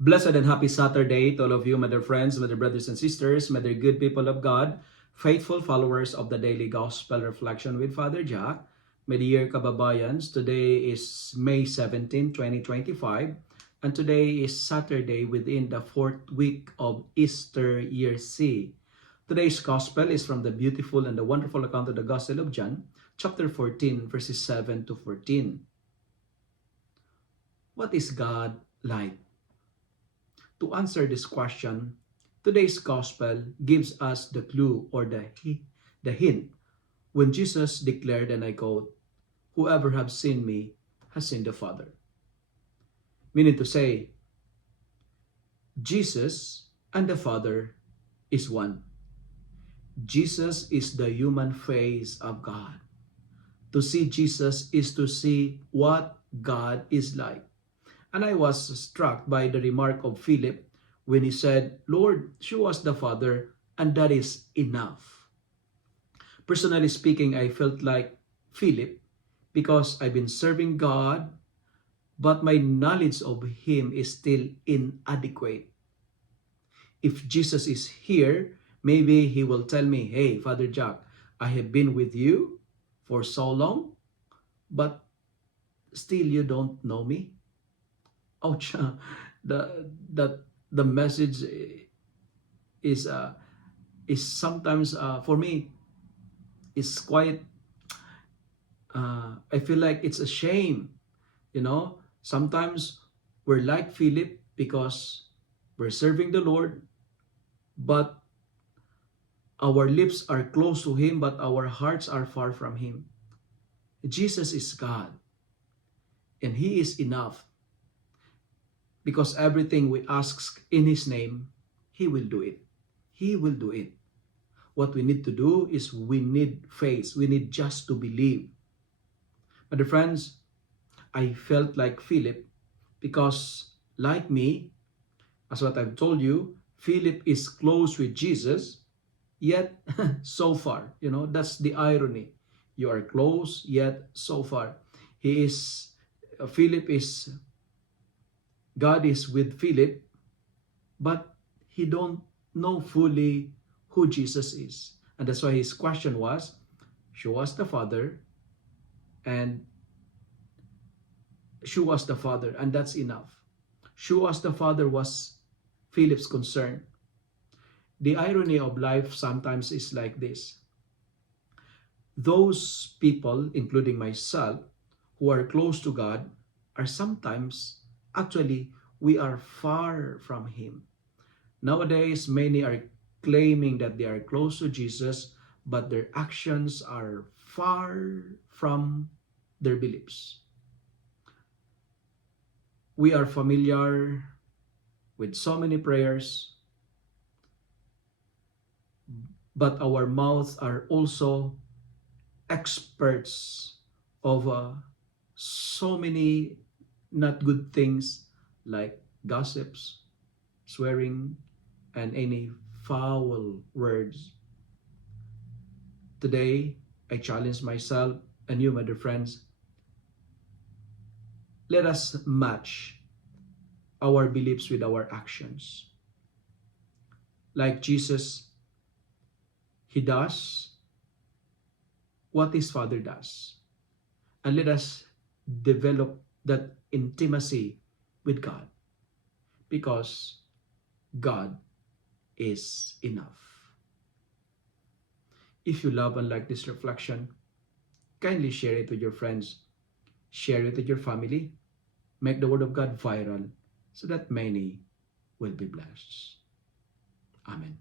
Blessed and happy Saturday to all of you, my dear friends, my dear brothers and sisters, my dear good people of God, faithful followers of the Daily Gospel Reflection with Father Jack. My dear kababayans, today is May 17, 2025, and today is Saturday within the fourth week of Easter Year C. Today's Gospel is from the beautiful and the wonderful account of the Gospel of John, chapter 14, verses 7 to 14. What is God like? To answer this question, today's gospel gives us the clue or the hint when Jesus declared, and I quote, "Whoever has seen me has seen the Father." Meaning to say, Jesus and the Father is one. Jesus is the human face of God. To see Jesus is to see what God is like. And I was struck by the remark of Philip when he said, "Lord, show us the Father, and that is enough." Personally speaking, I felt like Philip because I've been serving God, but my knowledge of Him is still inadequate. If Jesus is here, maybe He will tell me, "Hey, Father Jack, I have been with you for so long, but still you don't know me." Ouch. The message is sometimes for me is quite I feel like it's a shame, sometimes we're like Philip because we're serving the Lord, but our lips are close to Him, but our hearts are far from Him. Jesus is God, and He is enough. Because everything we ask in His name, He will do it. He will do it. What we need to do is we need faith. We need just to believe. My dear friends, I felt like Philip because, like me, as what I've told you, Philip is close with Jesus, yet so far. That's the irony. You are close, yet so far. Philip is, God is with Philip, but he don't know fully who Jesus is. And that's why his question was, show us the Father, and show us the Father, and that's enough. Show us the Father was Philip's concern. The irony of life sometimes is like this. Those people, including myself, who are close to God, are sometimes, actually, we are far from Him. Nowadays, many are claiming that they are close to Jesus, but their actions are far from their beliefs. We are familiar with so many prayers, but our mouths are also experts of so many not good things like gossips, swearing, and any foul words. Today, I challenge myself and you, my dear friends, let us match our beliefs with our actions. Like Jesus, He does what His Father does. And let us develop that intimacy with God, because God is enough. If you love and like this reflection, kindly share it with your friends, share it with your family, make the Word of God viral so that many will be blessed. Amen.